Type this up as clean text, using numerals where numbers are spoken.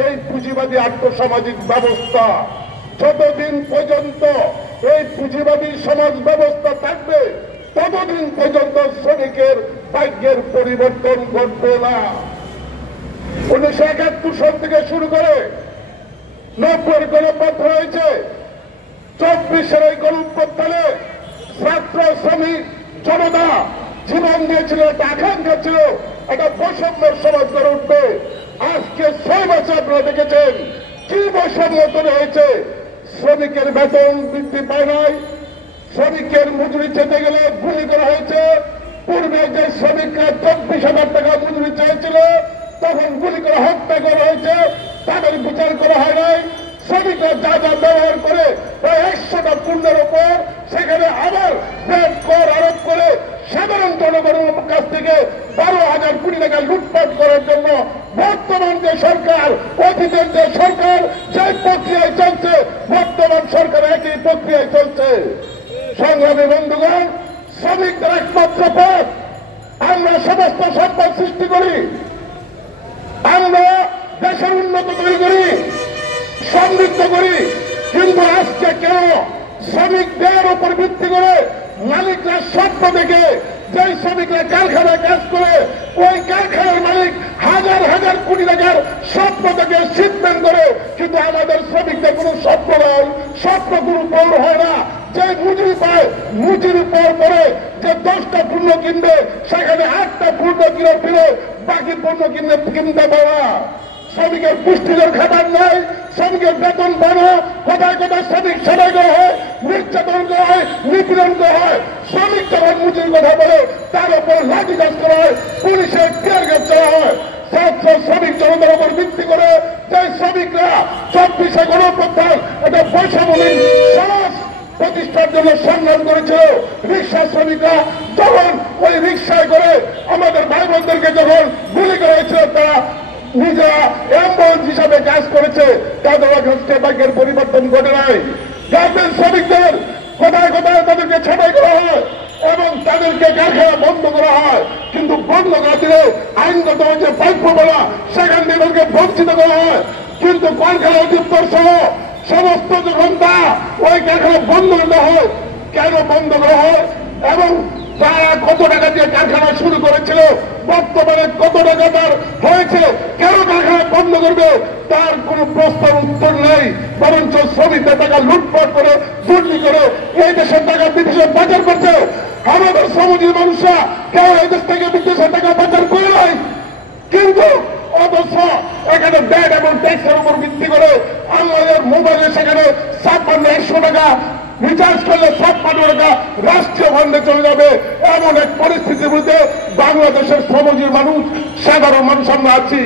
এই পুঁজিবাদী আর্থসামাজিক ব্যবস্থা। যতদিন পর্যন্ত এই পুঁজিবাদী সমাজ ব্যবস্থা থাকবে ততদিন পর্যন্ত শ্রমিকের ভাগ্যের পরিবর্তন ঘটবে না। 1971 সাল থেকে শুরু করে 90-এর গণঅভ্যুত্থান হয়েছে, 24-এর এই গণঅভ্যুত্থানে ছাত্র শ্রমিক জনতা জীবন দিয়েছিল, একটা আকাঙ্ক্ষা ছিল একটা বৈষম্যের সমাজ গড়ে উঠবে। আজকে 6 বছর আপনারা দেখেছেন কি বৈষম্য তৈরি হয়েছে। শ্রমিকের বেতন বৃদ্ধি পায় নাই, শ্রমিকের মজুরি চেতে গেলে গুলি করা হয়েছে। পূর্বে যে শ্রমিকরা 24,000 টাকা মজুরি চেয়েছিল তখন গুলি করে হত্যা করা হয়েছে, তাদের বিচার করা হয় নাই। শ্রমিকরা যা যা ব্যবহার করে প্রায় 100টা পণ্যের উপর সেখানে আবার ব্যাট কর আরোপ করে সাধারণ জনগণের কাছ থেকে 12,000 কোটি টাকা লুটপাট করার জন্য বর্তমান যে সরকার, অতীতের যে সরকার যে প্রক্রিয়ায় চলছে, বর্তমান সরকার একই প্রক্রিয়ায় চলছে। সংগ্রামী বন্ধুগণ, শ্রমিকদের একমাত্র পথ, আমরা সমস্ত সম্পদ সৃষ্টি করি, আমরা দেশের উন্নত তৈরি করি, সমৃদ্ধ করি, কিন্তু আজকে কেউ শ্রমিকদের উপর ভিত্তি করে মালিকরা স্বপ্ন দেখে যে শ্রমিকরা কারখানায় কাজ করে ওই কারখানার মালিক হাজার হাজার কোটি টাকার স্বপ্ন থেকে শিপমেন্ট করে, কিন্তু আমাদের শ্রমিকদের কোনো স্বপ্ন নয়, স্বপ্ন কোনো পৌর হয় না। যে মজুরি পায় মজুরি পাওয়ার পরে যে 10টা পণ্য কিনবে সেখানে 8টা পণ্য কিনে ফিরে বাকি পণ্য কিনতে পারে না। শ্রমিকের পুষ্টিকর খাবার নাই, শ্রমিকের বেতন বাড়ো, কোথায় কোথায় শ্রমিক সবাই করা হয়, নির্যাতন করা হয়, নিপীড়ন করা হয়। শ্রমিক যখন মজুরির কথা বলে তার উপর লাঠিচার্জ করা হয়, পুলিশের টিয়ার গ্যাস চালা হয়। ছাত্র শ্রমিক জনতার উপর ভিত্তি করে যে শ্রমিকরা 24-এ গণঅভ্যুত্থান একটা বৈষম্যহীন সমাজ প্রতিষ্ঠার জন্য সংগ্রাম করেছিল, রিক্সা শ্রমিকরা যখন ওই রিক্সায় করে আমাদের ভাই বোনদেরকে যখন গুলি করা হয়েছিল তারা নিজেরা অ্যাম্বুলেন্স হিসাবে কাজ করেছে, তাদের অগস্টে ভাগ্যের পরিবর্তন ঘটে নাই। গার্মেন্টস শ্রমিকদের কোথায় কোথায় তাদেরকে ছাঁটাই করা হয় এবং তাদেরকে কারখানা বন্ধ করা হয়, কিন্তু বন্ধ করা দিলে আইনগত যে প্রাপ্য বলা সেখান থেকে তাদেরকে বঞ্চিত করা হয়। কিন্তু কারখানা অধিদপ্তর সহ সমস্ত যখন তা ওই কারখানা বন্ধ করা হয়, কেন বন্ধ করা হয় এবং তারা কত টাকা দিয়ে কারখানা শুরু করেছিল, বর্তমানে কত টাকা তার হয়েছে, কেন কারখানা বন্ধ করবে তার কোন প্রস্তাব উত্তর নেই। বরঞ্চ শ্রমিকদের টাকা লুটপাট করে দুর্নীতি করে এই দেশের টাকা বিদেশে পাচার করছে। আমাদের শ্রমজীবী মানুষরা কেউ এই দেশ থেকে বিদেশের টাকা পাচার করে নাই, কিন্তু অথচ এখানে ব্যাট এবং ট্যাক্সের উপর ভিত্তি করে আমাদের মোবাইলে সেখানে 56,100 টাকা রিচার্জ করলে 56 টাকা রাষ্ট্রীয় ফান্ডে চলে যাবে। এমন এক পরিস্থিতির মধ্যে বাংলাদেশের শ্রমজীবী মানুষ, সাধারণ মানুষ আমরা আছি।